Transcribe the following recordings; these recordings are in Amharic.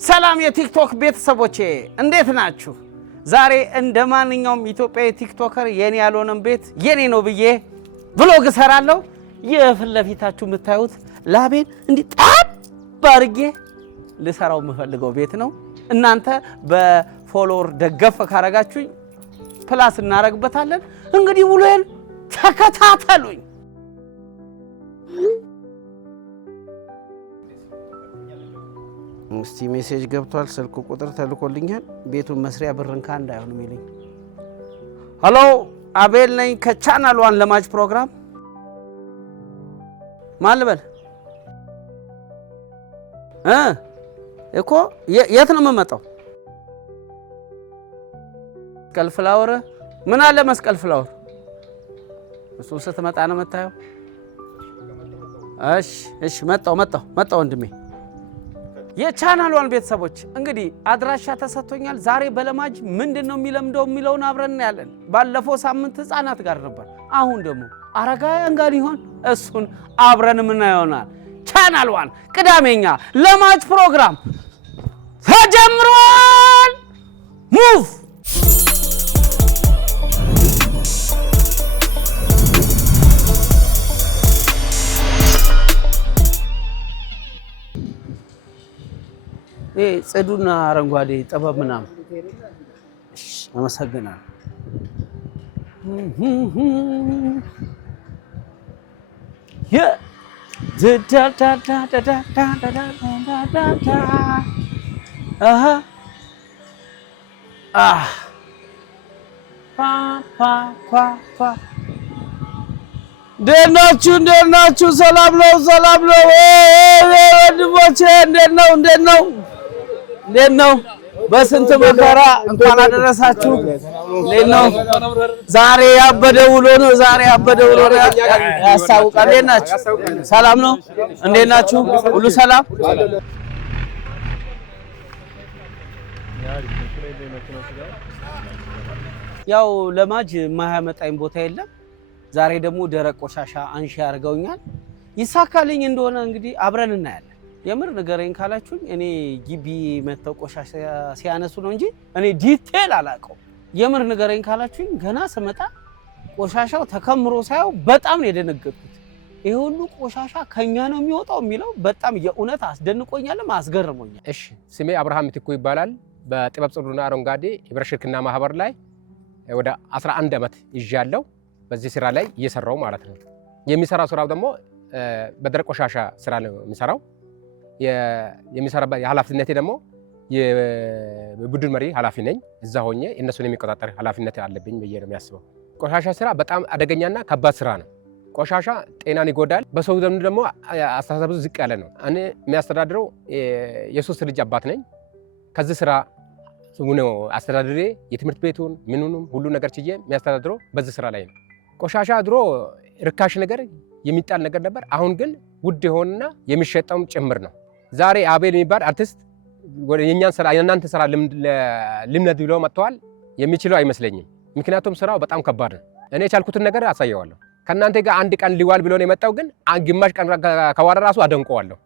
ሰላም የቲክቶክ ቤተሰቦቼ እንዴት ናችሁ? ዛሬ እንደማንኛውም ኢትዮጵያዊ ቲክቶከር የኔ ያልሆነም ቤት የኔ ነው ብዬ ብሎግ ሰራለሁ። የፊት ለፊታችሁ የምታዩት ላቤን እንዲህ ጣብ አድርጌ ልሰራው የምፈልገው ቤት ነው። እናንተ በፎሎወር ደገፍ ካረጋችሁኝ ፕላስ እናረግበታለን። እንግዲህ ውሎዬን ተከታተሉኝ። እስቲ ሜሴጅ ገብቷል። ስልክ ቁጥር ተልኮልኛል። ቤቱን መስሪያ ብርን ካንዳ አይሆንም ይለኝ። ሃሎ አቤል ነኝ ከቻናል ዋን ለማች ፕሮግራም። ማን ልበል እኮ የት ነው የምመጣው? መስቀል ፍላወር ምን አለ መስቀል ፍላወር እሱ ስትመጣ ነው የምታየው። እሺ መጣው ወንድሜ። የቻናል ዋን ቤተሰቦች እንግዲህ አድራሻ ተሰጥቶኛል። ዛሬ በለማጅ ምንድነው የሚለምደው የሚለውን አብረን እናያለን። ባለፈው ሳምንት ህፃናት ጋር ነበር። አሁን ደግሞ አረጋውያን ጋር ይሆን? እሱን አብረን የምናየውናል። ቻናል ዋን ቅዳሜኛ ለማጅ ፕሮግራም ተጀምሯል። ሙቭ ጽዱና አረንጓዴ ጥበብ ምናምን አመሰግናለሁ። እንዴት ናችሁ? ሰላም ነው ወንድሞቼ፣ እንዴት ነው? በስንት መከራ እንኳን አደረሳችሁ። እንዴት ነው? ዛሬ ያበደ ውሎ ነው። ያሳውቃል። እንዴት ናችሁ? ሰላም ነው? እንዴት ናችሁ? ሁሉ ሰላም? ያው ለማጅ የማያመጣኝ ቦታ የለም። ዛሬ ደግሞ ደረቅ ቆሻሻ አንሺ አድርገውኛል። ይሳካልኝ እንደሆነ እንግዲህ አብረን እናያለን። የምር ንገረኝ ካላችሁኝ እኔ ግቢ መተው ቆሻሻ ሲያነሱ ነው እንጂ እኔ ዲቴል አላውቀው። የምር ንገረኝ ካላችሁኝ ገና ስመጣ ቆሻሻው ተከምሮ ሳየው በጣም ነው የደነገጥኩት። ይሄ ሁሉ ቆሻሻ ከኛ ነው የሚወጣው የሚለው በጣም የእውነት አስደንቆኛልም አስገርሞኛል። እሺ ስሜ አብርሃም ምትኩ ይባላል። በጥበብ ጽዱና አረንጓዴ ህብረት ሽርክና ማህበር ላይ ወደ 11 ዓመት ይዣለሁ። በዚህ ስራ ላይ እየሰራው ማለት ነው። የሚሰራው ስራው ደግሞ በደረቅ ቆሻሻ ስራ ነው የሚሰራው። የሚሰራበት የኃላፊነቴ ደግሞ የቡድን መሪ ኃላፊ ነኝ። እዛ ሆኜ እነሱን የሚቆጣጠር ኃላፊነት አለብኝ ብዬ ነው የሚያስበው። ቆሻሻ ስራ በጣም አደገኛና ከባድ ስራ ነው። ቆሻሻ ጤናን ይጎዳል። በሰው ዘንድ ደግሞ አስተሳሰቡ ዝቅ ያለ ነው። እኔ የሚያስተዳድረው የሶስት ልጅ አባት ነኝ። ከዚህ ስራ ነው አስተዳድሬ የትምህርት ቤቱን ምኑንም ሁሉ ነገር ችዬ የሚያስተዳድረው በዚህ ስራ ላይ ነው። ቆሻሻ ድሮ ርካሽ ነገር የሚጣል ነገር ነበር። አሁን ግን ውድ የሆነና የሚሸጠውም ጭምር ነው። ዛሬ አቤል የሚባል አርቲስት የኛን ስራ የእናንተ ስራ ልምድ ብለው መጥተዋል። የሚችለው አይመስለኝም። ምክንያቱም ስራው በጣም ከባድ ነው። እኔ የቻልኩትን ነገር አሳየዋለሁ። ከእናንተ ጋር አንድ ቀን ሊዋል ብሎ ነው የመጣው፣ ግን ግማሽ ቀን ከዋረ ራሱ አደንቀዋለሁ።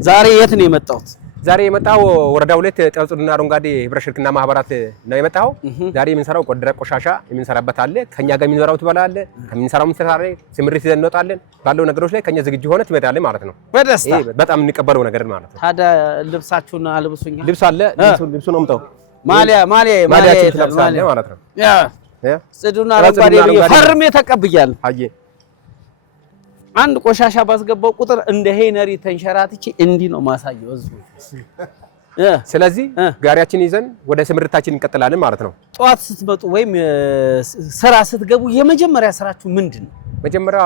ዛሬ የት ነው የመጣሁት? ዛሬ የመጣው ወረዳ 2 ጥበብ ጽዱና አረንጓዴ ህብረት ሽርክና ማህበራት ነው የመጣው። ዛሬ የምንሰራው ደረቅ ቆሻሻ የምንሰራበት አለ። ከኛ ጋር የምንሰራው ትበላለህ፣ ከምንሰራው ምንሰራው ስምሪት ይዘን እንወጣለን። ባለው ነገሮች ላይ ከኛ ዝግጁ ሆነ ትመጣለህ ማለት ነው። በደስታ በጣም እንቀበለው ነገር ማለት ነው። ታዲያ ልብሳችሁን አልብሱኝ። ልብስ አለ፣ ልብሱ ነው የምጣው። ማሊያ ትለብሳለህ ማለት ነው። ጽዱና አረንጓዴ ፈርሜ ተቀብያለሁ። አየ አንድ ቆሻሻ ባስገባው ቁጥር እንደ ሄነሪ ተንሸራትቼ እንዲህ ነው ማሳየው እዙ። ስለዚህ ጋሪያችን ይዘን ወደ ስምርታችን እንቀጥላለን ማለት ነው። ጧት ስትመጡ ወይም ስራ ስትገቡ የመጀመሪያ ስራችሁ ምንድነው? መጀመሪያ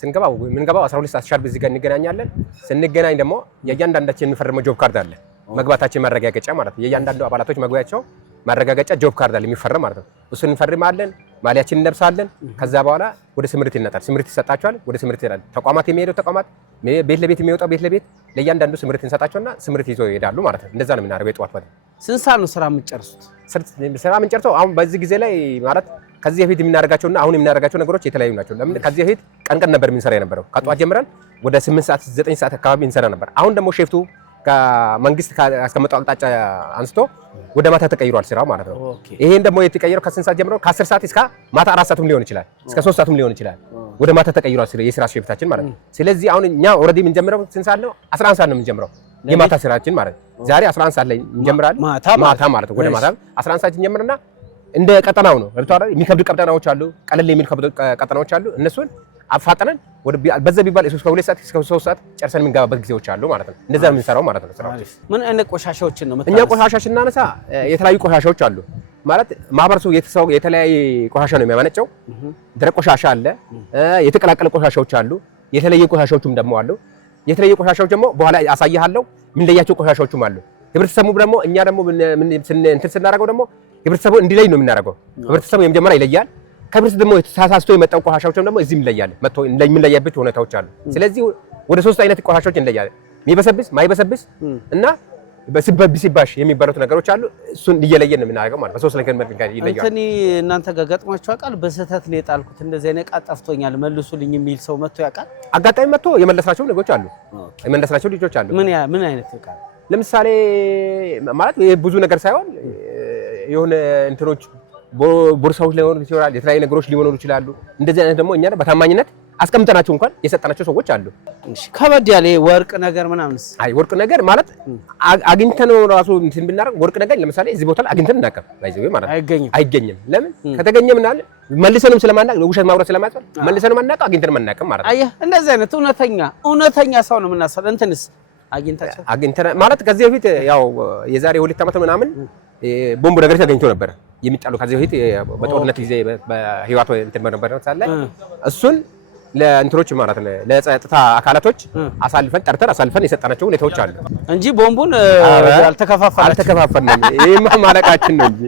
ስንገባው ምንገባው 12 ሰዓት ሻርፕ እዚህ ጋር እንገናኛለን። ስንገናኝ ደግሞ የእያንዳንዳችን የሚፈርመው ጆብ ካርድ አለ፣ መግባታችን ማረጋገጫ ማለት ነው። የእያንዳንዱ አባላቶች መግቢያቸው ማረጋገጫ ጆብ ካርድ አለ የሚፈርም ማለት ነው። እሱን እንፈርማለን፣ ማሊያችን እንለብሳለን። ከዛ በኋላ ወደ ስምርት ይነጣል። ስምርት ይሰጣቸዋል፣ ወደ ስምርት ይሄዳል። ተቋማት የሚሄደው ተቋማት፣ ቤት ለቤት የሚወጣው ቤት ለቤት፣ ለእያንዳንዱ ስምርት እንሰጣቸውና ስምርት ይዘው ይሄዳሉ ማለት ነው። እንደዛ ነው የምናደርገው። የጠዋት ማለት ስንት ሰዓት ነው ስራ የምትጨርሱት? ስራ የምንጨርሰው አሁን በዚህ ጊዜ ላይ ማለት ከዚህ በፊት የምናደርጋቸውና አሁን የምናደርጋቸው ነገሮች የተለያዩ ናቸው። ለምን ከዚህ በፊት ቀን ነበር የምንሰራ የነበረው። ከጧት ጀምረን ወደ 8 ሰዓት 9 ሰዓት አካባቢ እንሰራ ነበር። አሁን ደግሞ ሼፍቱ ከመንግስት ካስቀመጠው አቅጣጫ አንስቶ ወደ ማታ ተቀይሯል ስራው ማለት ነው። ይሄን ደግሞ የተቀየረው ከስንት ሰዓት ጀምሮ ከ10 ሰዓት እስከ ማታ 4 ሰዓትም ሊሆን ይችላል፣ እስከ 3 ሰዓትም ሊሆን ይችላል። ወደ ማታ ተቀይሯል የስራ ሽፍታችን ማለት ነው። ስለዚህ አሁን እኛ ኦልሬዲ የምንጀምረው ስንት ሰዓት ነው? 11 ሰዓት ነው የምንጀምረው የማታ ስራችን ማለት ነው። ዛሬ 11 ሰዓት ላይ እንጀምራለን ማታ ማለት ነው። ወደ ማታ 11 ሰዓት እንጀምርና እንደ ቀጠናው ነው የሚከብዱ ቀጠናዎች አሉ፣ ቀለል የሚል ቀጠናዎች አሉ። እነሱን አፋጠነን በዛ ቢባል ከ2 ሰዓት እስከ 3 ሰዓት ጨርሰን የምንገባበት ጊዜዎች አሉ ማለት ነው። እንደዛ ነው የምንሰራው ማለት ነው። ስራው ምን አይነት ቆሻሻዎችን ነው እኛ ቆሻሻ ስናነሳ የተለያዩ ቆሻሻዎች አሉ ማለት ማህበረሰቡ የተለያየ ቆሻሻ ነው የሚያመነጨው። ደረቅ ቆሻሻ አለ፣ የተቀላቀለ ቆሻሻዎች አሉ፣ የተለየ ቆሻሻዎችም ደግሞ አሉ። የተለየ ቆሻሻዎች ደግሞ በኋላ አሳይሃለሁ የምንለያቸው ቆሻሻዎችም አሉ። ህብረተሰቡ ደግሞ እኛ ደግሞ እንትን ስናደርገው ደግሞ ህብረተሰቡ እንዲለይ ነው የምናደርገው። ህብረተሰቡ የመጀመሪያ ይለያል። ከህብረተሰቡ ደግሞ ተሳስቶ የመጣው ቆሻሻዎችም ደግሞ እዚህም ይለያል መጥቶ የምንለያበት ሁኔታዎች አሉ። ስለዚህ ወደ 3 አይነት ቆሻሻዎች እንለያለን። የሚበሰብስ ማይበሰብስ እና በሲባሽ የሚባሉት ነገሮች አሉ። እሱን እየለየን ነው የምናደርገው ማለት በ3 ነገር መልክ ይለያል። እንትን እናንተ ጋር ገጥሟችሁ ያውቃል? በስህተት ነው የጣልኩት እንደዚህ አይነት ዕቃ ጠፍቶኛል መልሱልኝ የሚል ሰው መጥቶ ያውቃል? አጋጣሚ መጥቶ የመለስናቸው ልጆች አሉ። የመለስናቸው ልጆች አሉ። ምን አይነት ዕቃ? ለምሳሌ ማለት ብዙ ነገር ሳይሆን የሆነ እንትኖች ቦርሳዎች ሊሆኑ ይችላል፣ የተለያዩ ነገሮች ሊሆኑ ይችላሉ። እንደዚህ አይነት ደግሞ እኛ በታማኝነት አስቀምጠናቸው እንኳን የሰጠናቸው ሰዎች አሉ። እሺ ከበድ ያለ ወርቅ ነገር ምናምንስ? አይ ወርቅ ነገር ማለት አግኝተን ራሱ እንትን ብናረግ ወርቅ ነገር ለምሳሌ እዚህ ቦታ ላይ አግኝተን እናቀም ባይዘው ማለት አይገኝም። ለምን ከተገኘ ምን አለ መልሰንም ስለማናቅ ውሸት ማውራት ስለማይቻል መልሰንም ማናቅ አግኝተን ማናቀም ማለት ነው። አየህ እንደዚህ አይነት እውነተኛ ሰው ነው የምናሰል እንትንስ አግኝተን ማለት ከዚህ በፊት ያው የዛሬ 2 ዓመት ምናምን ቦምብ ነገር ተገኝቶ ነበር የሚጣሉ ከዚህ በፊት በጦርነት ጊዜ በህይወት እንትን ነበር ሳለ እሱን ለእንትሮች ማለት ነው ለጸጥታ አካላቶች አሳልፈን የሰጣናቸው ሁኔታዎች አሉ እንጂ ቦምቡን አልተከፋፈልንም። ይሄማ ማለቃችን ነው እንጂ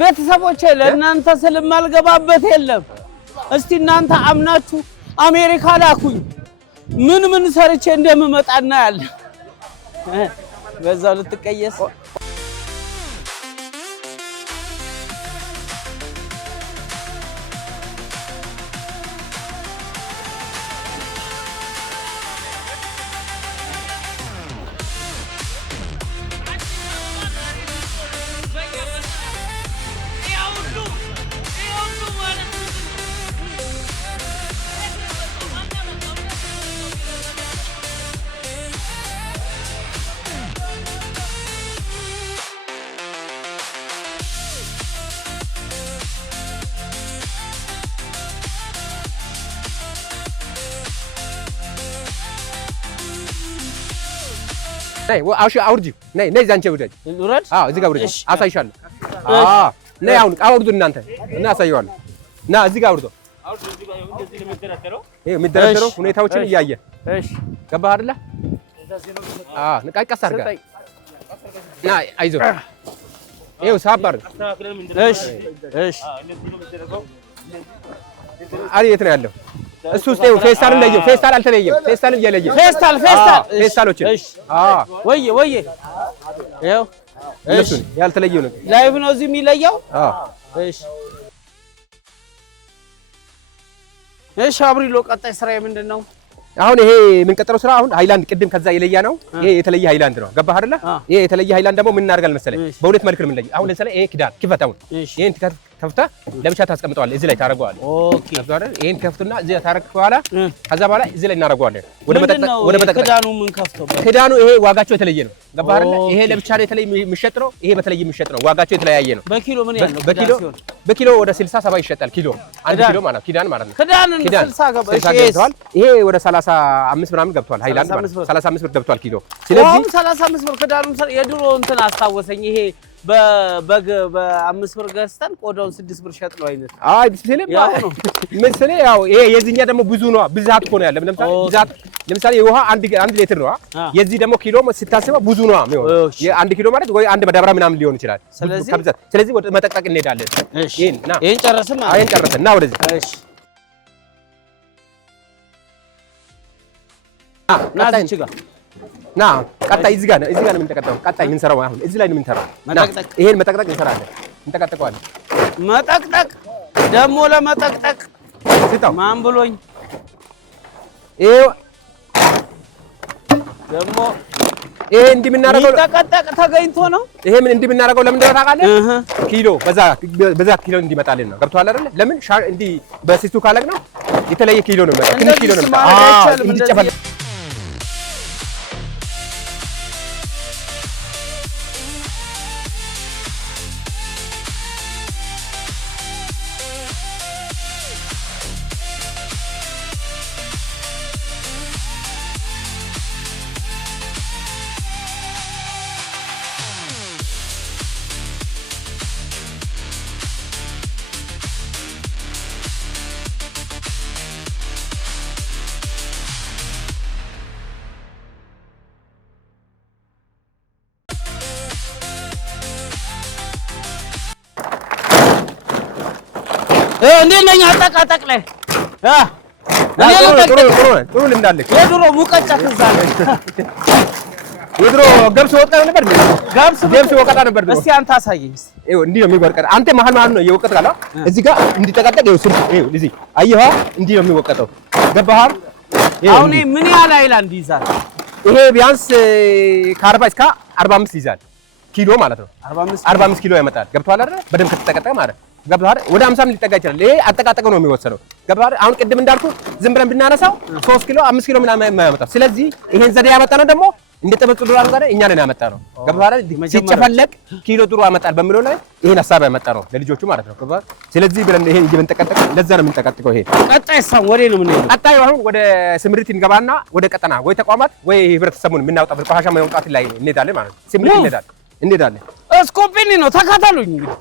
ቤተሰቦቼ ለእናንተ ስለማልገባበት የለም። እስቲ እናንተ አምናችሁ አሜሪካ ላኩኝ ምን ሰርቼ እንደምመጣና ያለ በዛው ልትቀየስ ነይ አውርጂ ነይ ዛንቺ ውረድ። አዎ እዚህ ጋር ውረድ አሳይሻለሁ። ነይ አሁን አውርዱ እናንተ እና አሳየዋለሁ። ና እዚህ ጋር አውርዶ የሚደረደረው ሁኔታዎችን እያየ እሺ ገባህ አይደለ? ንቃቀስ አድርጋ ና አይዞህ ይኸው ሳባር እሺ የት ነው ያለው? እሱ ውስጥ ይኸው ፌስታልን ለየው። ፌስታል አልተለየም። ፌስታልን እየለየ ፌስታሎችን ወየ ይኸው እሱን ያልተለየው ነው። ላይቭ ነው እዚህ የሚለየው። እሺ አብሪሎ ቀጣይ ስራዬ ምንድን ነው? አሁን ይሄ የምንቀጥለው ስራ አሁን ሃይላንድ ቅድም ከዛ የለያ ነው። ይሄ የተለየ ሃይላንድ ነው። ገባህ አይደለ? ይሄ የተለየ ሃይላንድ ደግሞ ምን እናደርጋለን መሰለኝ? በሁለት መልክ ነው የምንለየው። አሁን ለምሳሌ ይሄ ክዳን ክፈታውን ይሄን ከፍተህ ለብቻ ታስቀምጠዋለህ። እዚህ ላይ ታደርገዋለህ። ኦኬ ይሄን ከፍቱና እዚህ ታረክ በኋላ ከዛ በኋላ እዚህ ላይ እናደርገዋለን። ወደ መጠቅጠቅ ክዳኑ ምን ከፍተው ክዳኑ ይሄ ዋጋቸው የተለየ ነው። ገባህ አይደል? ይሄ ለብቻ ነው የተለየ የሚሸጥ ነው። ይሄ በተለየ የሚሸጥ ነው። ዋጋቸው የተለያየ ነው። በኪሎ ምን ያህል ነው? በኪሎ ወደ 60 70 ይሸጣል። ኪሎ 1 ኪሎ ማለት ኪዳን ማለት ነው። ክዳን 60 ገብቷል። ይሄ ወደ 35 ምናምን ገብቷል። ሃይላንድ ማለት 35 ብር ገብቷል ኪሎ። ስለዚህ 35 ብር ክዳኑ የድሮ እንትን አስታወሰኝ። ይሄ በበግ በ5 ብር ገዝተን ቆዳውን 6 ብር ሸጥ ነው አይነት። አይ ምስል ያው ይሄ የዚህኛ ደግሞ ብዙ ነው። ብዛት እኮ ነው ያለ። ለምሳሌ የውሃ 1 ሊትር ነው። የዚህ ደግሞ ኪሎ ስታስበው ብዙ ነው የሚሆነው። የ1 ኪሎ ማለት ወይ 1 መዳበሪያ ምናምን ሊሆን ይችላል። ስለዚህ ወደ መጠቅጠቅ እንሄዳለን። ይሄን ጨረስን ማለት ይሄን ጨረስን እና ወደዚህ እሺ ናዚች ጋር ና ቀጣይ እዚህ ጋር ነው የምንጠቀጠው። ቀጣይ የምንሰራው አሁን እዚህ ላይ ነው የምንሰራው። ይሄን መጠቅጠቅ እንሰራለን። እንጠቀጥቀዋለን። መጠቅጠቅ ደግሞ ለመጠቅጠቅ ስታው ማን ብሎኝ ይሄው ደግሞ ይሄ እንዲህ የምናደርገው ተቀጠቅ ተገኝቶ ነው። ይሄ ምን እንዲህ የምናደርገው ለምን እንደሆነ ታውቃለህ? ኪሎ በዛ ኪሎ እንዲመጣልን ነው። ገብቶሃል አይደል? ለምን እንዲህ በሲስቱ ካለቅ ነው የተለየ ኪሎ ነው የሚመጣው። ትንሽ ኪሎ ነው የሚመጣው። እንዴት ነኝ? አጠቃጠቅ ላይ ጥሩ ልምድ አለህ። የድሮ ሙቀጫ ትዝ አለኝ። የድሮ ገብስ ወቀጣ ነበር። ገብስ ወቀጣ ነበር። እስቲ አንተ አሳየኝ። ይኸው እንዲህ ነው የሚወቀጠው። አንተ መሀል ነው እየወቀጥክ ያለው። እዚህ ጋር እንዲጠቃጠቅ ይኸው ስልክ ይኸው እዚህ አየኸዋ? እንዲህ ነው የሚወቀጠው። ገባህ? አሁን ምን ያህል ሃይላንድ ይይዛል? ይሄ ቢያንስ ከ40 እስከ 45 ይይዛል ኪሎ ማለት ነው። 45 ኪሎ ያመጣል። ገብቶሃል አይደል? በደንብ ከተጠቀጠቀ ማለት ገብቶሃል? ወደ 50 ሊጠጋ ይችላል። ይሄ አጠቃጠቀ ነው የሚወሰነው። ገብቶሃል? አሁን ቅድም እንዳልኩ ዝም ብለን ብናነሳው 3 ኪሎ 5 ኪሎ ምናምን የማያመጣው። ስለዚህ ይሄን ዘዴ ያመጣነው ደግሞ እንደ ጠበቅ ጥሩ አድርገን እኛ ነን ያመጣነው። ገብቶሃል? ሲጨፈለቅ ኪሎ ጥሩ ያመጣል በሚለው ላይ ይሄን ሐሳብ ያመጣነው ለልጆቹ ማለት ነው። ገብቶሃል? ስለዚህ ብለን ይሄን እየምንጠቀጠቅ ለዛ ነው የምንጠቀጥቀው። ይሄ ቀጣይ ሳም ወዴ ነው የምንሄደው? ቀጣይ አሁን ወደ ስምሪት እንገባና ወደ ቀጠና ወይ ተቋማት ወይ ህብረተሰቡን የምናወጣበት ቆሻሻ ማውጣት ላይ እንሄዳለን ማለት ነው። ስምሪት እንሄዳለን። ስኮፒኒ ነው። ተከታተሉኝ እንግዲህ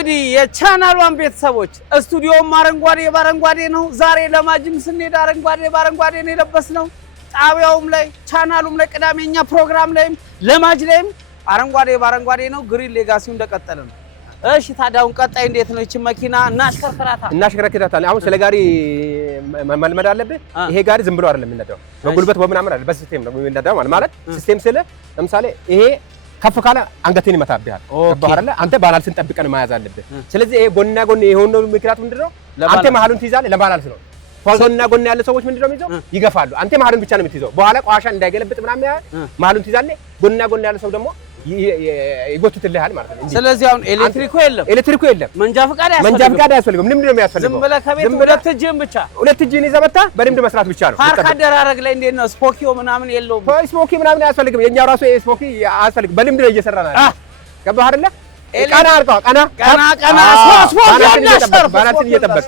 እንግዲህ የቻናሏን ቤተሰቦች ስቱዲዮም አረንጓዴ በአረንጓዴ ነው። ዛሬ ለማጅም ስንሄድ አረንጓዴ በአረንጓዴ ነው የለበስነው። ጣቢያውም ላይ ቻናሉም ላይ ቅዳሜኛ ፕሮግራም ላይም ለማጅ ላይም አረንጓዴ በአረንጓዴ ነው። ግሪን ሌጋሲው እንደቀጠለ ነው። እሺ ታዲያ አሁን ቀጣይ እንዴት ነው? እቺ መኪና እናሽከረክራታለን። አሁን ስለ ጋሪ መልመድ አለብህ። ይሄ ጋሪ ዝም ብሎ አይደለም የሚነዳው፣ በጉልበት በምናምን አይደለም፣ በሲስቴም ነው የሚነዳው። ማለት ሲስቴም ስለ ለምሳሌ ይሄ ከፍ ካለ አንገቴን ይመታብሃል። ገባህ አይደለ? አንተ ባላንስን ጠብቀን መያዝ አለብህ። ስለዚህ ይሄ ጎንና ጎን የሆነው ምክንያት ምንድነው? አንተ መሀሉን ትይዛለህ። ለባላንስ ነው። ጎንና ጎን ያለ ሰዎች ምንድነው የሚይዘው? ይገፋሉ። አንተ መሀሉን ብቻ ነው የምትይዘው። በኋላ ቆሻሻ እንዳይገለብጥ ምናምን መሀሉን ትይዛለህ። ጎንና ጎን ያለ ሰው ደግሞ ይጎትትልሃል ማለት ነው። ስለዚህ አሁን ኤሌክትሪኩ የለም፣ መንጃ ፈቃድ አያስፈልግም። ልምድ ነው የሚያስፈልገው። ዝም ብለህ ከቤት ሁለት እጅህን ይዘህ መጣ በልምድ መስራት ብቻ ነው። ፓርክ አደራረግ ላይ እንዴት ነው? ስፖኪዮ ምናምን የለውም። ስፖኪ ምናምን አያስፈልግም። የኛው ራሱ ስፖኪ አያስፈልግም። በልምድ ነው እየሰራን አይደል? ገባህ አይደለ? ቀና አድርገው ቀና ባላንስን እየጠበቅ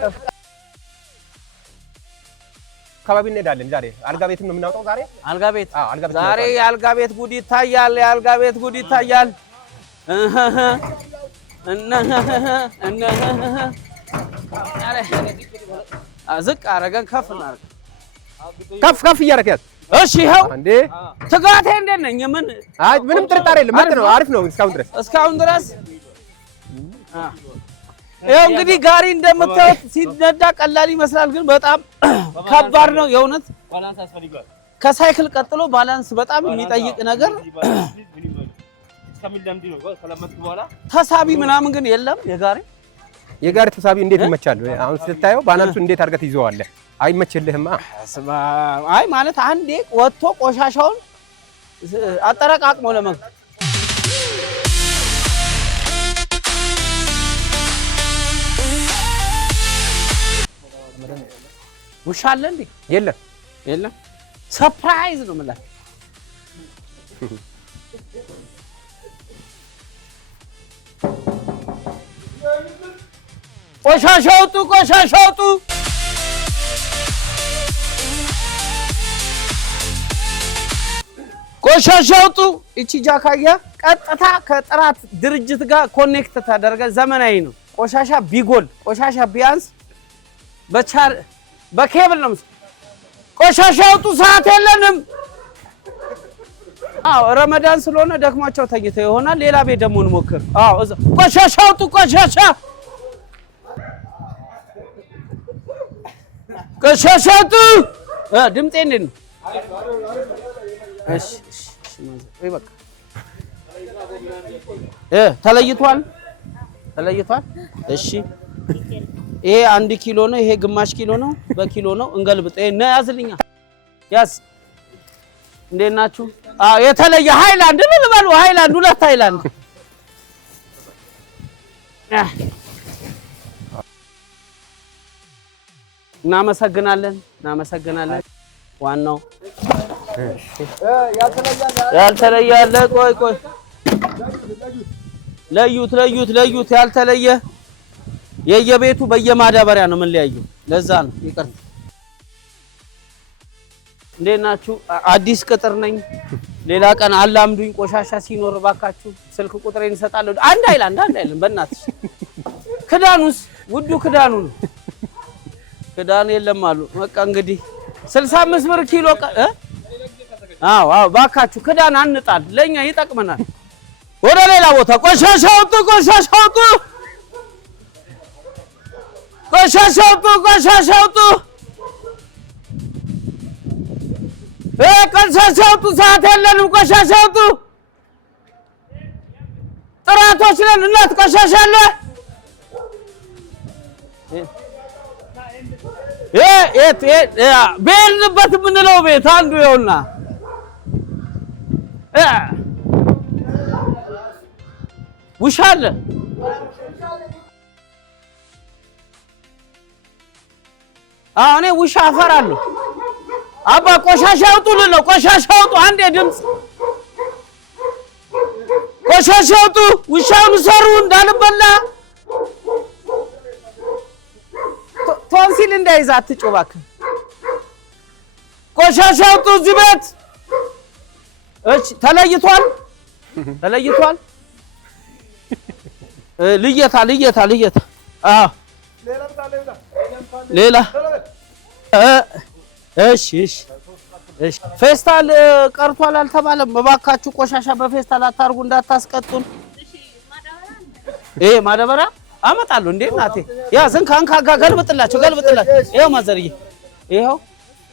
አካባቢ እንሄዳለን። ዛሬ አልጋ ቤት ነው የምናወጣው። ዛሬ የአልጋ ቤት ጉድ ይታያል። ዝቅ አረገን ከፍ እያደረግህ እሺ። ይኸው እንዴ ትጋቴ እንዴት ነኝ? ምንም ጥርጣሬ የለም። ምንድን ነው አሪፍ ነው እስካሁን ድረስ ይኸው እንግዲህ ጋሪ እንደምታዩት ሲነዳ ቀላል ይመስላል፣ ግን በጣም ከባድ ነው የእውነት። ከሳይክል ቀጥሎ ባላንስ በጣም የሚጠይቅ ነገር። ተሳቢ ምናምን ግን የለም የጋሪ የጋሪ ተሳቢ እንዴት ይመቻል? አሁን ስታየው ባናንሱ እንዴት አድርገህ ትይዘዋለህ? አይመችልህማ። አይ ማለት አንዴ ወጥቶ ቆሻሻውን አጠረቃቅሞ ለመግባት ውሻ አለ እንዴ? የለም። ሰርፕራይዝ ነው የምላቸው። ቆሻሻ አውጡ! ቆሻሻ አውጡ! እቺ ጃካያ ቀጥታ ከጥራት ድርጅት ጋር ኮኔክት ተደረገ። ዘመናዊ ነው። ቆሻሻ ቢጎል ቆሻሻ ቢያንስ በኬብል ነው። ቆሻሻ አውጡ! ሰዓት የለንም። ረመዳን ስለሆነ ደክሟቸው ተኝተው ይሆናል። ሌላ ቤት ደግሞ እንሞክር። ቆሻሻ አውጡ! ቆሻሻ አውጡ! ድምጤ እንዴት ነው? እሺ በቃ ተለይቷል። እሺ ይሄ 1 ኪሎ ነው። ይሄ ግማሽ ኪሎ ነው። በኪሎ ነው። እንገልብጥ። እና ያዝልኛ ያዝ። እንዴት ናችሁ? የተለየ ሃይላንድ ምን ልበሉ? ሃይላንድ 2 ሃይላንድ እናመሰግናለን። ዋናው ያልተለየ አለ። ቆይ ለዩት። ያልተለየ የየቤቱ በየማዳበሪያ ነው የምንለያየው። ለዛ ነው ይቅርታ። እንዴት ናችሁ? አዲስ ቅጥር ነኝ። ሌላ ቀን አላምዱኝ። ቆሻሻ ሲኖር ባካችሁ ስልክ ቁጥሬን እሰጣለሁ። አንድ ሃይላንድ በእናትሽ። ክዳኑስ ውዱ ክዳኑ ነው። ክዳኑ የለም አሉ። በቃ እንግዲህ 65 ብር ኪሎ ባካችሁ ክዳን አንጣል። ለኛ ይጠቅመናል። ወደ ሌላ ቦታ ቆሻሻ አውጡ! ቆሻሻ አውጡ! ሰዓት የለንም። ቆሻሻ አውጡ! ጥራቶች ነን። እናት ቆሻሻ አለ። በሄድንበት የምንለው ቤት አንዱ ይኸውና ውሻ አለ። እኔ ውሻ አፈራለሁ። አባ ቆሻሻ አውጡ ልለው። ቆሻሻ አውጡ! አንዴ ድምፅ ቆሻሻ አውጡ! ውሻውን ሰሩ እንዳልበላ ቶንሲል እንዳይዝ አትጮህ እባክህ። ቆሻሻ አውጡ እዚህ ቤት። እሺ ተለይቷል። ልየታ ሌላ እሺ ፌስታል ቀርቷል አልተባለም። እባካችሁ ቆሻሻ በፌስታል አታርጉ፣ እንዳታስቀጡን። ማዳበሪያ አመጣለሁ እንዴ እናቴ። ያዝን ካንካጋ ገልብጥላቸው። ይኸው ማዘርዬ፣ ይኸው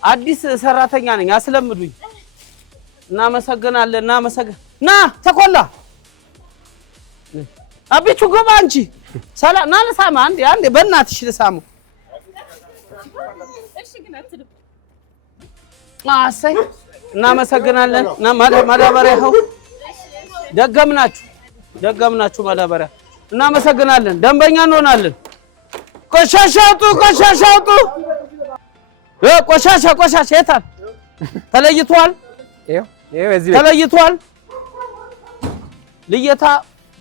አዲስ ሰራተኛ ነኝ፣ አስለምዱኝ። እናመሰግናለን። ና ተኮላ አቢቹ ግባ። አንቺ ሰላም ና ልሳማ። አንዴ በእናትሽ ልሳሙ። አሰይ እናመሰግናለን። ማዳበሪያ ይኸው ደገምናችሁ ማዳበሪያ። እናመሰግናለን። ደንበኛ እንሆናለን። ቆሻሻ አውጡ! ቆሻሻ የታል? ተለይቷል።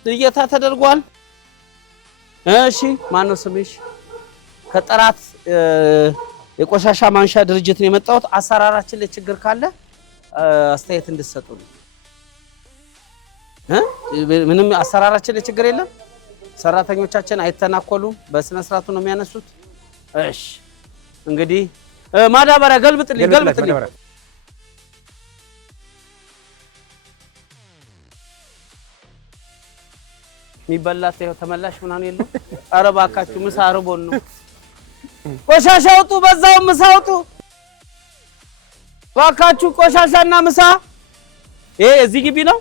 ልየታ ተደርጓል። እሺ ማነው ስምሽ? ከጥራት የቆሻሻ ማንሻ ድርጅት ነው የመጣሁት። አሰራራችን ላይ ችግር ካለ አስተያየት እንድትሰጡልኝ። ምንም አሰራራችን ላይ ችግር የለም። ሰራተኞቻችን አይተናኮሉም፣ በስነ ስርዓቱ ነው የሚያነሱት። እሺ እንግዲህ ማዳበሪያ ገልብጥልኝ። የሚበላት ይኸው ተመላሽ ምናምን የለም። ኧረ እባካችሁ ምሳ አርቦን ነው። ቆሻሻ አውጡ፣ በዛው ምሳ አውጡ እባካችሁ። ቆሻሻና ምሳ ይሄ እዚህ ግቢ ነው።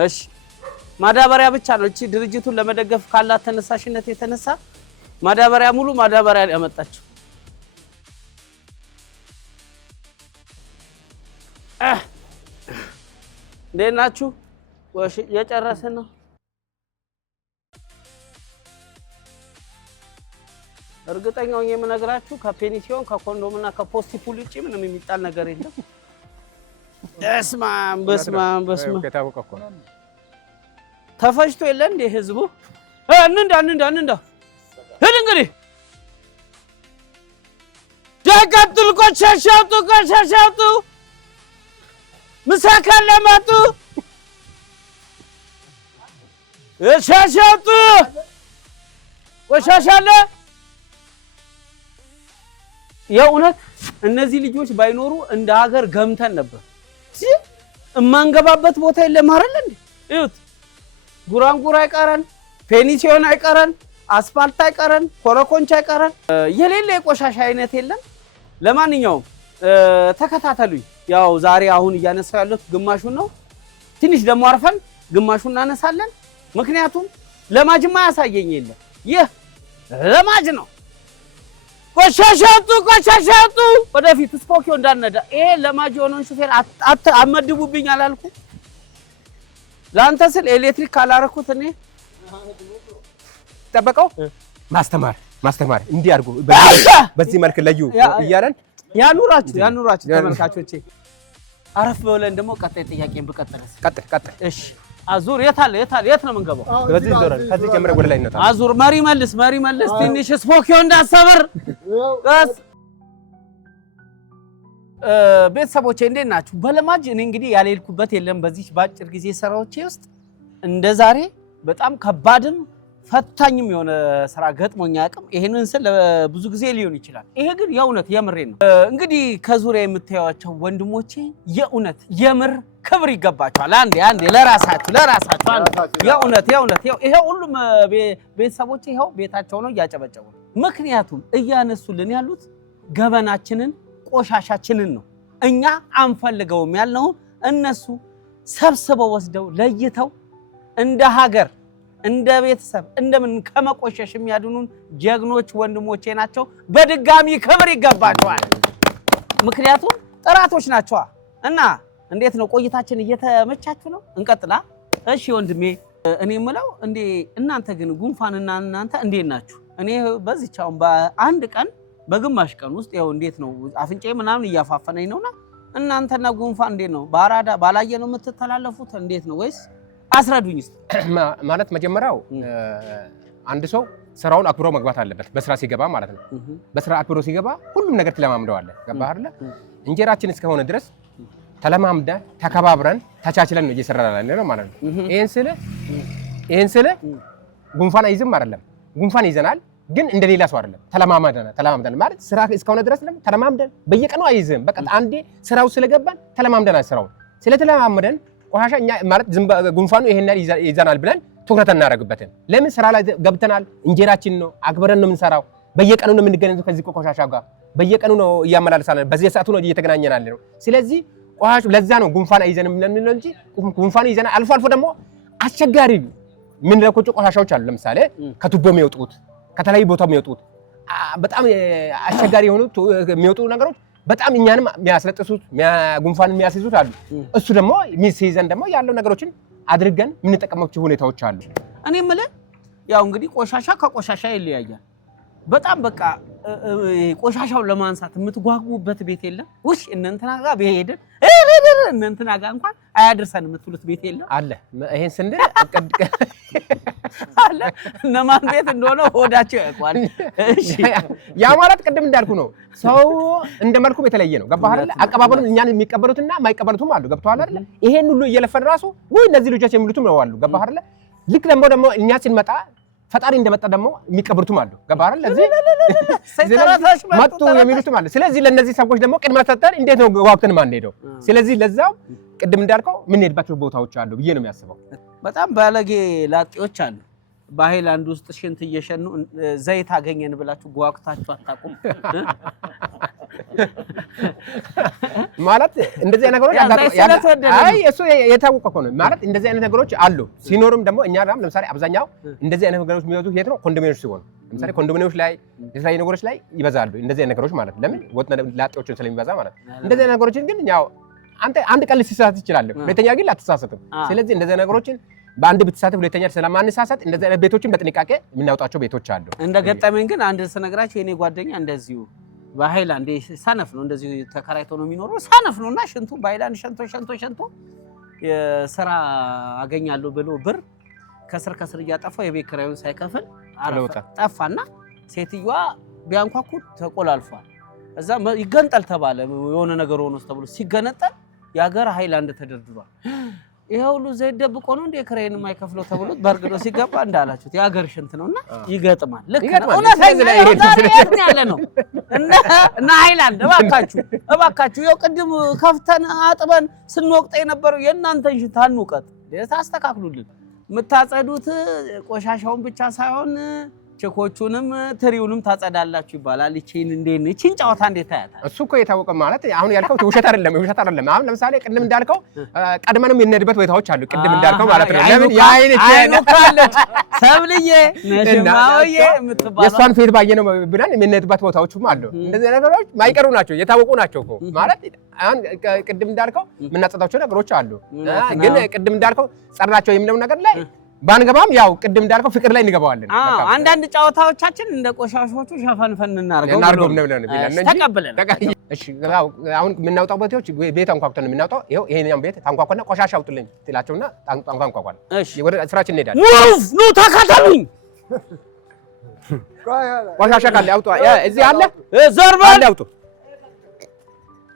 እሺ ማዳበሪያ ብቻ ነው እቺ ድርጅቱን ለመደገፍ ካላት ተነሳሽነት የተነሳ ማዳበሪያ ሙሉ ማዳበሪያ ያመጣችው። እንዴት ናችሁ? ወሽ የጨረስን ነው። እርግጠኛው የምነግራችሁ ከፔኒሲዮን ከኮንዶምና ከፖስቲፑል ውጪ ምንም የሚጣል ነገር የለም። በስማም ተፈጅቶ የለ እንደ ህዝቡ እንንዳ ሄድ እንግዲህ ደቀጥል ቆሻሻውጡ ምሳ ካለ መጡ ሻሻውጡ ቆሻሻ አለ። የእውነት እነዚህ ልጆች ባይኖሩ እንደ ሀገር ገምተን ነበር። እማንገባበት ቦታ የለም አይደል እንዴ? እዩት፣ ጉራንጉራ አይቀረን፣ ፔኒሲዮን አይቀረን፣ አስፋልት አይቀረን፣ ኮረኮንች አይቀረን፣ የሌለ የቆሻሻ አይነት የለም። ለማንኛውም ተከታተሉኝ። ያው ዛሬ አሁን እያነሳው ያለሁት ግማሹን ነው። ትንሽ ደግሞ አርፈን ግማሹን እናነሳለን። ምክንያቱም ለማጅማ ያሳየኝ የለም። ይህ ለማጅ ነው። ቆሻሻቱ ወደፊት ስፖኪዮ እንዳነዳ። ይሄ ለማጅ የሆነውን ሹፌር አመድቡብኝ አላልኩ? ለአንተ ስል ኤሌክትሪክ ካላረኩት እኔ ጠበቀው ማስተማር እንዲህ አድርጎ በዚህ መልክ ለዩ እያለን ያኑራችሁ ተመልካቾቼ። አረፍ ብለን ደግሞ ቀጣይ ጥያቄን ብቀጥልስ? ቀጥል። እሺ አዙር የት ነው የምንገባው? በዚህ ዞረን ከዚህ ጀምረን ወደ ላይ እንወጣለን። አዙር መሪ መልስ ትንሽ ስፖኪዮ እንዳሰበር ጋስ ቤተሰቦቼ እንዴት ናችሁ? በለማጅ እኔ እንግዲህ ያልሄድኩበት የለም በዚህ ባጭር ጊዜ ስራዎቼ ውስጥ እንደዛሬ በጣም ከባድም ፈታኝም የሆነ ስራ ገጥሞኛ አቅም ይሄንን ስል ብዙ ጊዜ ሊሆን ይችላል። ይሄ ግን የእውነት የምሬን ነው። እንግዲህ ከዙሪያ የምታዩዋቸው ወንድሞቼ የእውነት የምር ክብር ይገባቸዋል። አንዴ ለራሳችሁ የእውነት ይሄ ሁሉም ቤተሰቦቼ ይሄው ቤታቸው ነው እያጨበጨቡ። ምክንያቱም እያነሱልን ያሉት ገበናችንን ቆሻሻችንን ነው። እኛ አንፈልገውም ያልነው እነሱ ሰብስበው ወስደው ለይተው እንደ ሀገር እንደ ቤተሰብ እንደምን ከመቆሸሽ የሚያድኑን ጀግኖች ወንድሞቼ ናቸው። በድጋሚ ክብር ይገባቸዋል። ምክንያቱም ጥራቶች ናቸው። እና እንዴት ነው ቆይታችን? እየተመቻችሁ ነው? እንቀጥላ። እሺ ወንድሜ፣ እኔ የምለው እናንተ ግን ጉንፋንና እናንተ እንዴት ናችሁ? እኔ በዚህቻው በአንድ ቀን በግማሽ ቀን ውስጥ ያው እንዴት ነው አፍንጫዬ ምናምን እያፋፈነኝ ነውና እናንተና ጉንፋን እንዴት ነው? ባራዳ ባላየ ነው የምትተላለፉት? እንዴት ነው? ወይስ አስረዱኝ እስቲ። ማለት መጀመሪያው አንድ ሰው ስራውን አክብሮ መግባት አለበት፣ በስራ ሲገባ ማለት ነው። በስራ አክብሮ ሲገባ ሁሉም ነገር ትለማምደዋለህ። ገባህ አይደለ? እንጀራችን እስከሆነ ድረስ ተለማምደ ተከባብረን ተቻችለን ነው እየሰራን ያለነው ማለት ነው። ይሄን ስለ ጉንፋን አይዝም አይደለም፣ ጉንፋን ይዘናል፣ ግን እንደሌላ ሰው አይደለም። ተለማምደን ማለት ስራ እስከሆነ ድረስ ተለማምደን በየቀኑ አይዝም። በቃ አንዴ ስራው ስለገባን ተለማምደናል። ስራውን ስለተለማመደን ቆሻሻ እኛ ማለት ጉንፋኑ ይሄን ይዘናል ብለን ትኩረት እናደርግበትን። ለምን ስራ ላይ ገብተናል። እንጀራችን ነው፣ አክብረን ነው የምንሰራው። በየቀኑ ነው የምንገናኘው ከዚህ ቆሻሻ ጋር፣ በየቀኑ ነው እያመላለሳለን፣ በዚህ ሰዓቱ ነው እየተገናኘናል ነው። ስለዚህ ቆሻሻ ለዛ ነው ጉንፋን አይዘንም የምንለው እንጂ ጉንፋን ይዘናል። አልፎ አልፎ ደግሞ አስቸጋሪ ምን ለቆጮ ቆሻሻዎች አሉ። ለምሳሌ ከቱቦ የሚወጡት ከተለያዩ ቦታ የሚወጡት በጣም አስቸጋሪ የሆኑ የሚወጡ ነገሮች በጣም እኛንም የሚያስለጥሱት ጉንፋን የሚያስይዙት አሉ። እሱ ደግሞ ሲይዘን ደግሞ ያለው ነገሮችን አድርገን የምንጠቀማቸው ሁኔታዎች አሉ። እኔ የምልህ ያው እንግዲህ ቆሻሻ ከቆሻሻ ይለያያል። በጣም በቃ ቆሻሻውን ለማንሳት የምትጓጉበት ቤት የለም? ውሽ እነንትና ጋር በሄድን እነንትና ጋር እንኳን አያደርሰን የምትሉት ቤት የለም? አለ። ይሄን ስንል አለ። እነማን ቤት እንደሆነ ሆዳቸው ያውቃል። እሺ ያ ማለት ቅድም እንዳልኩ ነው። ሰው እንደ መልኩም የተለየ ነው። ገባህ አይደል? አቀባበሉም እኛን የሚቀበሉትና የማይቀበሉትም አሉ። ገብቶሃል አይደል? ይሄን ሁሉ እየለፈን ራሱ ወይ እነዚህ ልጆች የሚሉትም ነው አሉ። ገባህ አይደል? ልክ ደግሞ እኛ ስንመጣ ፈጣሪ እንደመጣ ደግሞ የሚቀበሉትም አሉ። ገባህ አይደል? ለዚህ ሰይጣናቶች መጡ የሚሉትም አሉ። ስለዚህ ለነዚህ ሰዎች ደግሞ ቅድመ ሰጠን እንዴት ነው ዋክተን ማን ሄደው። ስለዚህ ለዛው ቅድም እንዳልከው ምን ሄድባቸው ቦታዎች አሉ ብዬ ነው የሚያስበው። በጣም ባለጌ ላጤዎች አሉ። በሃይላንድ ውስጥ ሽንት እየሸኑ ዘይት አገኘን ብላችሁ ጓጉታችሁ አታውቁም? ማለት እንደዚህ አይነት ነገሮች አይ እሱ የታወቀ እኮ ነው ማለት እንደዚህ አይነት ነገሮች አሉ። ሲኖርም ደግሞ እኛ ጋር ለምሳሌ አብዛኛው እንደዚህ አይነት ነገሮች የሚወጡት የት ነው? ኮንዶሚኒየሞች ሲሆኑ ለምሳሌ ኮንዶሚኒየሞች ላይ የተለያዩ ነገሮች ላይ ይበዛሉ እንደዚህ አይነት ነገሮች ማለት ለምን ወጥ ላጤዎችን ስለሚበዛ ማለት እንደዚህ አይነት ነገሮችን ግን ያው አንድ ቀን ልትሳሳት ይችላል፣ ሁለተኛ ግን ላትሳሳትም። ስለዚህ እንደዚህ አይነት ነገሮችን በአንድ ብትሳተፍ ሁለተኛ ስለማንሳሳት እንደዚህ አይነት ቤቶችን በጥንቃቄ የምናወጣቸው ቤቶች አሉ። እንደገጠመኝ ግን አንድ ስነግራችሁ የኔ ጓደኛ እንደዚሁ በሃይላንድ ሰነፍ ነው እንደዚሁ ተከራይቶ ነው የሚኖረው ሰነፍ ነውና ሽንቱ በሃይላንድ ሸንቶ የሥራ አገኛለሁ ብሎ ብር ከስር እያጠፋው የቤት ኪራዩን ሳይከፍል ጠፋና ሴትዮዋ ቢያንኳኩ ተቆላልፏል። እዛ ይገንጠል ተባለ የሆነ ነገር ሆኖስ ተብሎ ሲገነጠል የሀገር ሃይላንድ ተደርድሯል። ይሄ ሁሉ ዘይት ደብቆ ነው እንደ ክሬን የማይከፍለው ተብሎ በርግዶ ሲገባ እንዳላችሁት የሀገር ሽንት ነውና ይገጥማል። ልክ ነው። እውነተኛ ያለ ነው እና ሃይላንድ እባካችሁ ይኸው ቅድም ከፍተን አጥበን ስንወቅጥ የነበረው የእናንተን ሽንት አንውቀጥ ታስተካክሉልን። የምታጸዱት ቆሻሻውን ብቻ ሳይሆን ቸኮቹንም ትሪውንም ታጸዳላችሁ ይባላል። እቺን ጨዋታ እንዴት ታያታል? እሱ እኮ የታወቀ ማለት አሁን ያልከው ውሸት አይደለም። አሁን ለምሳሌ ቅድም እንዳልከው ቀድመንም የነድበት ቦታዎች አሉ። ቅድም እንዳልከው ማለት ነው። ለምን አይነካለች ሰብልዬ ነሽማውዬ የምትባለው የሷን ፌት ባየነው ብለን የነድበት ቦታዎችም አሉ። እንደዚህ ነገሮች ማይቀሩ ናቸው፣ የታወቁ ናቸው እኮ ማለት አሁን ቅድም እንዳልከው የምናጸዳቸው ነገሮች አሉ። ግን ቅድም እንዳልከው ጸራቸው የሚለው ነገር ላይ ባንገባም ያው ቅድም እንዳልከው ፍቅር ላይ እንገባዋለን። አንዳንድ ጨዋታዎቻችን እንደ ቆሻሾቹ ሸፈንፈን እናርገው ነው ተቀበለን። እሺ አሁን የምናውጣው ቦታዎች ቤት አንኳኩተን የምናውጣው ይሄኛው ቤት ታንኳኳና ቆሻሻ አውጡልኝ ትላቸውና ታንኳኳን። እሺ ወደ ስራችን እንሄዳለን። ሙቭ ኑ ተከተሉኝ። ቆሻሻ ካለ አውጡ። እዚህ አለ ዘርባል አውጡ።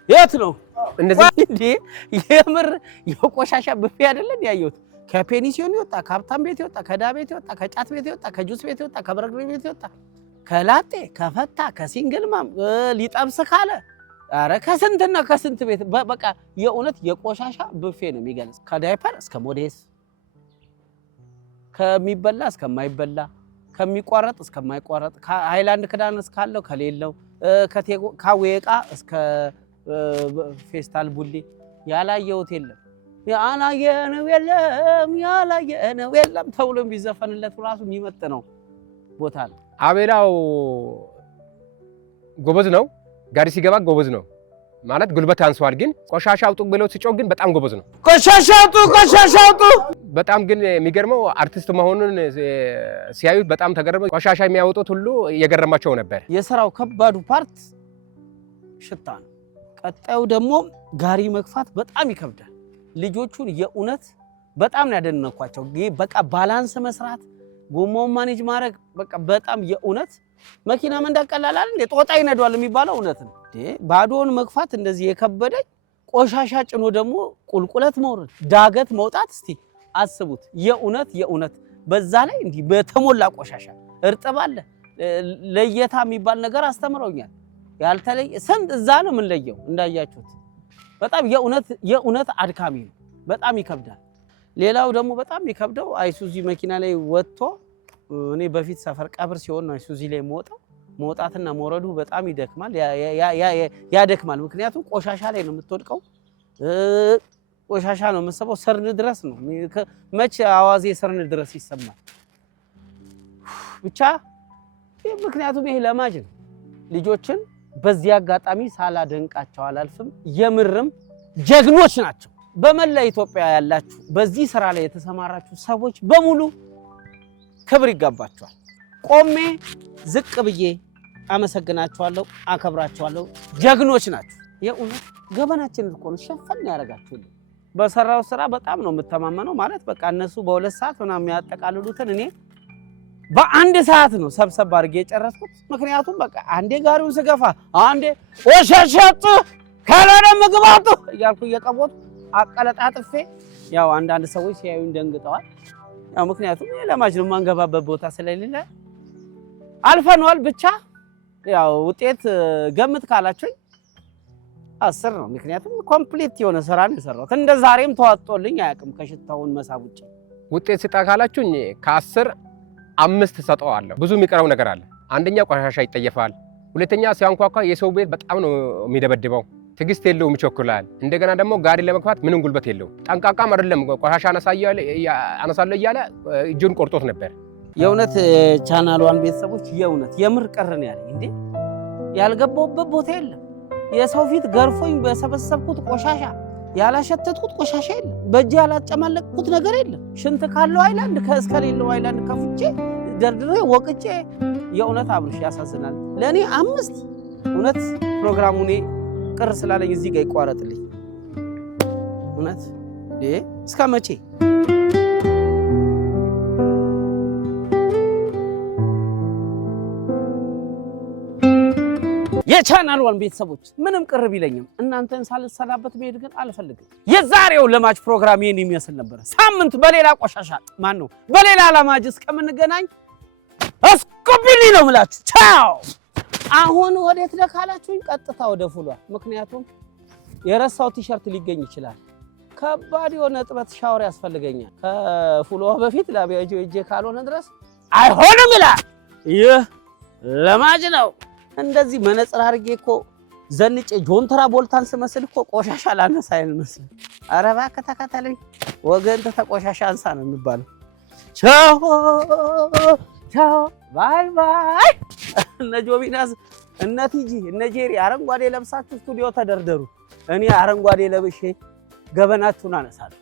የት ነው እንደዚህ እንዴ? የምር የቆሻሻ ብፌ አይደለም ያየሁት። ከፔኒሲዮን ይወጣ፣ ከሀብታም ቤት ይወጣ፣ ከዳ ቤት ይወጣ፣ ከጫት ቤት ይወጣ፣ ከጁስ ቤት ይወጣ፣ ከበርግሬ ቤት ይወጣ፣ ከላጤ ከፈታ ከሲንግል ማም ሊጠብስ ካለ አረ ከስንትና ከስንት ቤት በቃ የእውነት የቆሻሻ ብፌ ነው የሚገልጽ። ከዳይፐር እስከ ሞዴስ፣ ከሚበላ እስከማይበላ፣ ከሚቋረጥ እስከማይቋረጥ፣ ሃይላንድ ክዳን እስካለው ከሌለው፣ ከዌቃ እስከ ፌስታል ቡሌ ያላየሁት የለም። ያላየነው የለም ተብሎ ቢዘፈንለት ራሱ የሚመጥ ነው ቦታ ነው። አቤላው ጎበዝ ነው፣ ጋሪ ሲገባ ጎበዝ ነው ማለት ጉልበት አንሷል። ግን ቆሻሻ አውጡ ብለው ሲጮህ ግን በጣም ጎበዝ ነው። ቆሻሻ አውጡ በጣም ግን የሚገርመው አርቲስት መሆኑን ሲያዩት በጣም ተገረመ። ቆሻሻ የሚያወጡት ሁሉ እየገረማቸው ነበር። የሥራው ከባዱ ፓርት ሽታ ነው። ቀጣዩ ደግሞ ጋሪ መግፋት በጣም ይከብዳል። ልጆቹን የእውነት በጣም ነው ያደነኳቸው። በቃ ባላንስ መስራት፣ ጎማውን ማኔጅ ማድረግ በቃ በጣም የእውነት መኪና መንዳት ቀላል አይደል እንዴ? ጦጣ ይነዷል የሚባለው እውነት ነው። ባዶውን መግፋት እንደዚህ የከበደኝ ቆሻሻ ጭኖ ደግሞ ቁልቁለት መውረድ፣ ዳገት መውጣት እስቲ አስቡት። የእውነት በዛ ላይ እንዲህ በተሞላ ቆሻሻ እርጥብ አለ። ለየታ የሚባል ነገር አስተምረውኛል። ያልተለየ ስንት እዛ ነው የምንለየው እንዳያችሁት። በጣም የእውነት አድካሚ ነው። በጣም ይከብዳል። ሌላው ደግሞ በጣም የሚከብደው አይሱዚ መኪና ላይ ወጥቶ እኔ በፊት ሰፈር ቀብር ሲሆን ነው አይሱዚ ላይ መውጣትና መውረዱ በጣም ይደክማል፣ ያደክማል። ምክንያቱም ቆሻሻ ላይ ነው የምትወድቀው፣ ቆሻሻ ነው የምትሰበው። ስርን ድረስ ነው መች አዋዜ ስርን ድረስ ይሰማል። ብቻ ምክንያቱም ይሄ ለማጅ ነው። ልጆችን በዚህ አጋጣሚ ሳላደንቃቸው አላልፍም። የምርም ጀግኖች ናቸው። በመላ ኢትዮጵያ ያላችሁ በዚህ ስራ ላይ የተሰማራችሁ ሰዎች በሙሉ ክብር ይገባችኋል። ቆሜ ዝቅ ብዬ አመሰግናችኋለሁ፣ አከብራችኋለሁ። ጀግኖች ናችሁ። የእውነት ገበናችንን እኮ ነው ሸፈን ያደርጋችሁልኝ። በሰራው ስራ በጣም ነው የምተማመነው። ማለት በቃ እነሱ በ2 ሰዓት ምናምን የሚያጠቃልሉትን እኔ በ1 ሰዓት ነው ሰብሰብ አድርጌ የጨረስኩት። ምክንያቱም በቃ አንዴ ጋሪውን ስገፋ አንዴ ወሸሸጡ ከለለ ምግባቱ እያልኩ እየቀቦቱ አቀለጣጥፌ ያው አንዳንድ ሰዎች ሲያዩኝ ደንግጠዋል። ያው ምክንያቱም ለማጅ ነው ማንገባበት ቦታ ስለሌለ አልፈነዋል። ብቻ ያው ውጤት ገምት ካላችሁኝ 10 ነው። ምክንያቱም ኮምፕሊት የሆነ ስራ ነው የሰራሁት። እንደ ዛሬም ተዋጥቶልኝ አያውቅም ከሽታውን መሳብ ውጪ። ውጤት ስጣ ካላችሁኝ ከ10 5 ሰጠዋለሁ። ብዙ የሚቀረው ነገር አለ። አንደኛ ቆሻሻ ይጠየፋል፣ ሁለተኛ ሲያንኳኳ የሰው ቤት በጣም ነው የሚደበድበው። ትግስት የለውም፣ ይቸኩላል። እንደገና ደግሞ ጋሪ ለመግፋት ምንም ጉልበት የለው። ጠንቃቃም አይደለም። ቆሻሻ አነሳለሁ እያለ እጁን ቆርጦት ነበር። የእውነት ቻናሏን ቤተሰቦች የእውነት የምር ቀርን ያለኝ እንዴ ያልገባውበት ቦታ የለም። የሰው ፊት ገርፎኝ በሰበሰብኩት ቆሻሻ ያላሸተትኩት ቆሻሻ የለም። በእጄ ያላጨማለቅኩት ነገር የለም። ሽንት ካለው አይላንድ ከእስከሌለው አይላንድ ከፍቼ ደርድሬ ወቅጬ የእውነት አብርሽ ያሳዝናል። ለእኔ 5 እውነት ፕሮግራሙ እኔ ቅር ስላለኝ እዚህ ጋር ይቋረጥልኝ። እውነት እስከ መቼ የቻናሏን ቤተሰቦች ምንም ቅር ቢለኝም እናንተን ሳልሰናበት ብሄድ ግን አልፈልግም። የዛሬው ለማጅ ፕሮግራም ይሄን የሚመስል ነበር። ሳምንት በሌላ ቆሻሻ በሌላ ለማጅ እስከምንገናኝ እስኩቢሊ ነው የምላችሁ። ቻው። አሁን ወዴት ለካላችሁኝ ቀጥታ ወደ ፉሏ። ምክንያቱም የረሳው ቲሸርት ሊገኝ ይችላል። ከባድ የሆነ እጥበት ሻወር ያስፈልገኛል። ከፉሏ በፊት ላቢያጆ እጄ ካልሆነ ድረስ አይሆንም ይላል። ይህ ለማጅ ነው። እንደዚህ መነጽር አድርጌ እኮ ዘንጬ ጆንትራ ቦልታን ስመስል እኮ ቆሻሻ ላነሳ አይመስልም። ኧረ እባክህ ተከተለኝ ወገን፣ ተቆሻሻ አንሳ ነው የሚባለው። ቻው ቻው ባይ ባይ። እነ ጆቢናስ እነ ቲጂ እነ ጄሪ አረንጓዴ ለብሳችሁ ስቱዲዮ ተደርደሩ። እኔ አረንጓዴ ለብሼ ገበናችሁን አነሳለሁ።